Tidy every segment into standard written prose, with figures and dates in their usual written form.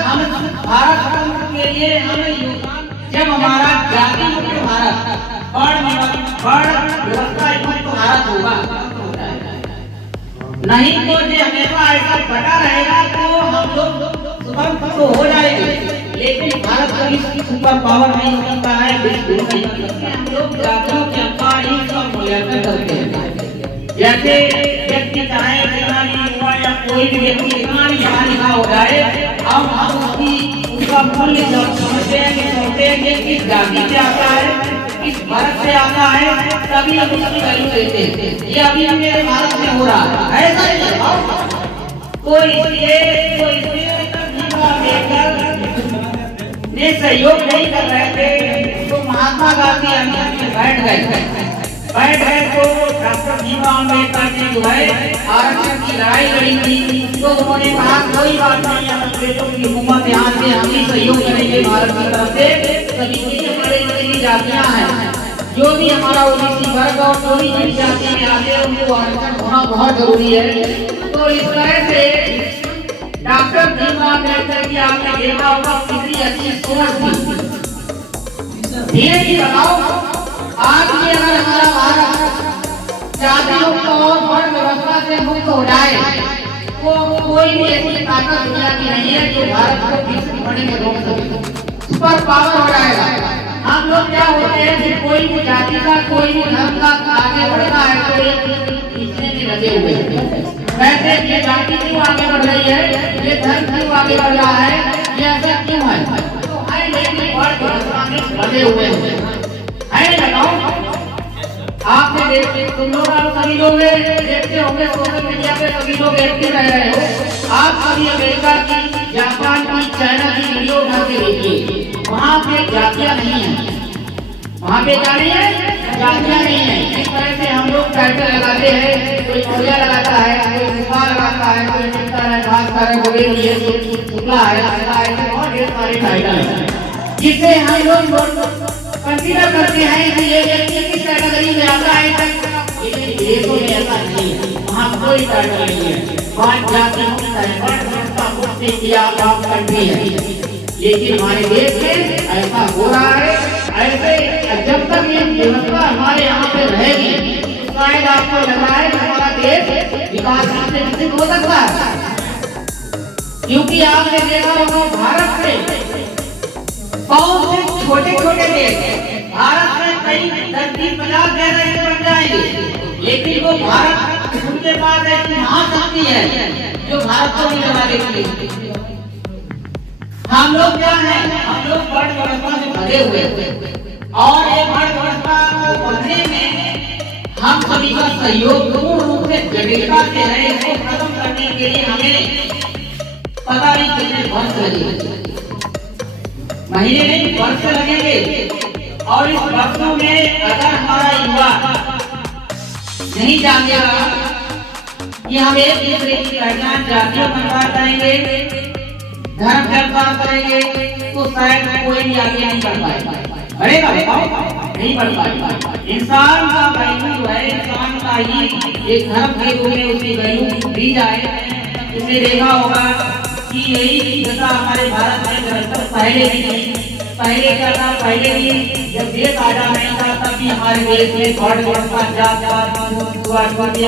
हम भारत के लिए हमें योगदान, जब हमारा जाति मुक्त भारत बड़ व्यवस्था युक्त भारत होगा, नहीं तो जो हमेशा ऐसा बटा रहेगा तो हम लोग स्वतंत्र तो हो जाएंगे, लेकिन भारत कभी सुपर पावर नहीं हो सकता है। हम लोग जातियों के अनुसार ही सब मूल्यांकन करते हैं। जैसे व्यक्ति चाहे जितना भी हुआ या कोई भी व्यक्ति कितना भी यहाँ लिखा हो जाए, हम उसका मूल्य जब समझते हैं कि सोचते हैं कि किस जाति से आता है, किस भारत से आता है, तभी हम उसकी वैल्यू देते हैं। ये अभी मेरे भारत में हो रहा है, ऐसा ही कोई ने सहयोग नहीं कर रहे थे तो महात्मा गांधी बैठ गए तो डॉक्टर भीमराव अम्बेडकर ने जो है आरक्षण की लड़ाई लड़ी थी, तो उन्होंने कहा कोई बात नहीं, अंग्रेजों की हुकूमत यहाँ से हम ही सहयोग करेंगे भारत की तरफ से। सभी हमारे जितनी जातियाँ हैं, जो भी हमारा ओबीसी वर्ग और जो भी जनजाति में आते हैं उनको आरक्षण होना बहुत जरूरी है। तो इस तरह से डॉक्टर भीमराव अम्बेडकर की आपने देखा होगा कितनी अच्छी सोच थी। धीरे धीरे बताओ आज भी अगर हमारा भारत जातियों को और वर्ण व्यवस्था से मुक्त हो जाए तो कोई भी ऐसी ताकत दुनिया की नहीं है जो भारत को विकसित होने में रोक सके, सुपर पावर हो जाएगा। हम लोग क्या होते हैं कि कोई भी जाति का कोई भी धर्म का आगे बढ़ता है तो एक पीछे में लगे हुए हैं। वैसे ये जाति क्यों आगे बढ़ रही है, ये धर्म क्यों आगे बढ़ रहा है, ये ऐसा क्यों है, तो है लेकिन और व्यवस्था में लगे हुए हैं। लगाओ आपने देखते तुम लोग सभी लोग देखते होंगे सोशल मीडिया पे, सभी लोग एक्टिव रह रहे हो। आप सभी अमेरिका की, जापान की, चाइना की वीडियो उठा के देखिए, वहाँ पे जातियाँ नहीं है, वहाँ पे क्या नहीं है, जातियाँ नहीं है। इस तरह से हम लोग टाइटल लगाते हैं, कोई मौर्य लगाता है, कोई कुमार लगाता है, कोई चिंता है, भास्कर है, गोविंद है, शुक्ला है, और ढेर सारे टाइटल है, जिससे हम लोग कंसीडर करते हैं कि ये व्यक्ति किस कैटेगरी में आता है। लेकिन देशों में ऐसा नहीं है, वहाँ कोई टाइटल नहीं है, वहाँ जाति मुक्त है, व्यवस्था मुक्त किया काम कंट्री है। लेकिन हमारे देश में ऐसा हो रहा है। ऐसे जब तक ये व्यवस्था हमारे यहाँ पे रहेगी शायद आपको लग रहा है कि हमारा देश विकास से विकसित हो सकता है, क्योंकि आपने देखा होगा भारत में कौन से छोटे छोटे देश भारत में कई 10-50 देश बन जाएंगे, लेकिन वो भारत उनके पास ऐसी महाशक्ति है जो भारत को नहीं लगा देती। हम लोग क्या है, हम लोग वर्ण व्यवस्था से भरे हुए और ये वर्ण व्यवस्था को बढ़ने में हम सभी का सहयोग पूर्ण रूप से जटिलता से है। इसको खत्म करने के लिए हमें पता नहीं कितने वर्ष लगेंगे, महीने नहीं वर्ष लगेंगे। और इस वर्षों में अगर हमारा युवा नहीं जानेगा कि हम एक दूसरे की पहचान जातियों के अनुसार करेंगे, धर्म के अनुसार करेंगे, तो शायद कोई भी आगे नहीं बढ़ पाएगा। बढ़ेगा नहीं बढ़ पाएगा। इंसान का वैल्यू जो है, इंसान का ही एक धर्म के रूप में उसकी वैल्यू दी जाए। तुमने देखा होगा कि यही जैसा हमारे भारत में निरंतर पहले क्या था, पहले भी जब देश आजाद नहीं था तब भी हमारे देश में वर्ण व्यवस्था जाति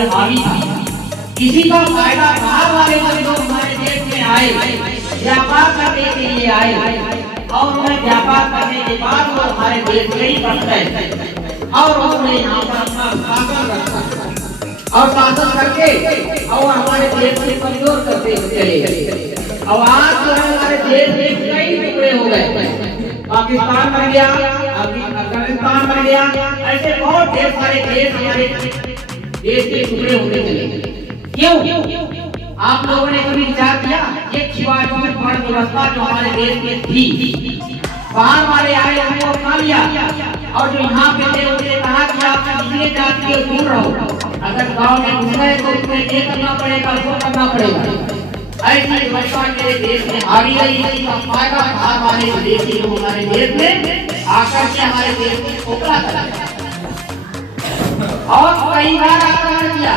हावी थी। किसी का फायदा बाहर वाले लोग हमारे देश में आए, व्यापार करने के लिए आए और उन्हें व्यापार करने के बाद वो हमारे देश में ही बस गए और उन्होंने यहाँ पर अपना शासन रखा और शासन करके और हमारे देश को कमजोर करते चले। और आज जो है हमारे देश में कई टुकड़े हो गए, पाकिस्तान बन गया, अफगानिस्तान बन गया, ऐसे बहुत ढेर सारे देश हमारे देश के टुकड़े होते चले। क्यों? आप लोगों ने कभी विचार किया? ये छियानवे वर्ण व्यवस्था जो हमारे देश में थी, बाहर वाले आए उनको अपना लिया और जो यहाँ पे थे उन्होंने कहा कि आप निचले जाति के दूर रहो, अगर गाँव में घुस गए तो उसमें ये करना पड़ेगा, वो करना पड़ेगा। ऐसी व्यवस्था मेरे देश में आ रही है। इसका फायदा बाहर वाले विदेशी लोग हमारे देश में आकर के हमारे देश में खोखला कर और कई बार आक्रमण किया।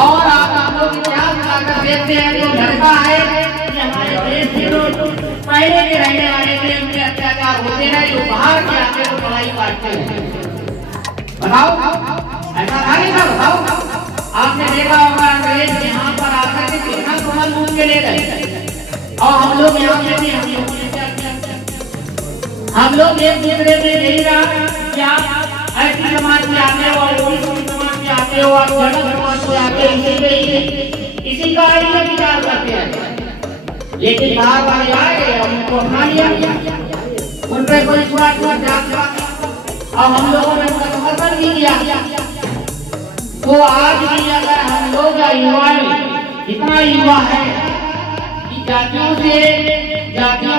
और आप लोग इतिहास बनाकर देखते हैं, जो लड़का है कि हमारे देश के जो पहले के रहने वाले थे उनके अत्याचार होते रहे, जो बाहर के आते तो पढ़ाई काटते हैं। बताओ ऐसा था नहीं था? बताओ आपने देखा होगा अंग्रेज यहाँ पर आकर के कितना कमल लूट के ले गए, और हम लोग यहाँ पे भी हम लोग एक दूसरे से यही रहा कि आप ऐसी समाज में आते हो और उसी समाज में आते हो, आप जनक समाज में आते हो, इसी का ही विचार करते हैं। लेकिन बाहर वाले आए और उनको अपना लिया, उन पर कोई स्वार्थ और हम लोगों ने उनका समर्थन भी किया। तो आज भी अगर हम लोग युवा इतना युवा है कि जातियों से जातियों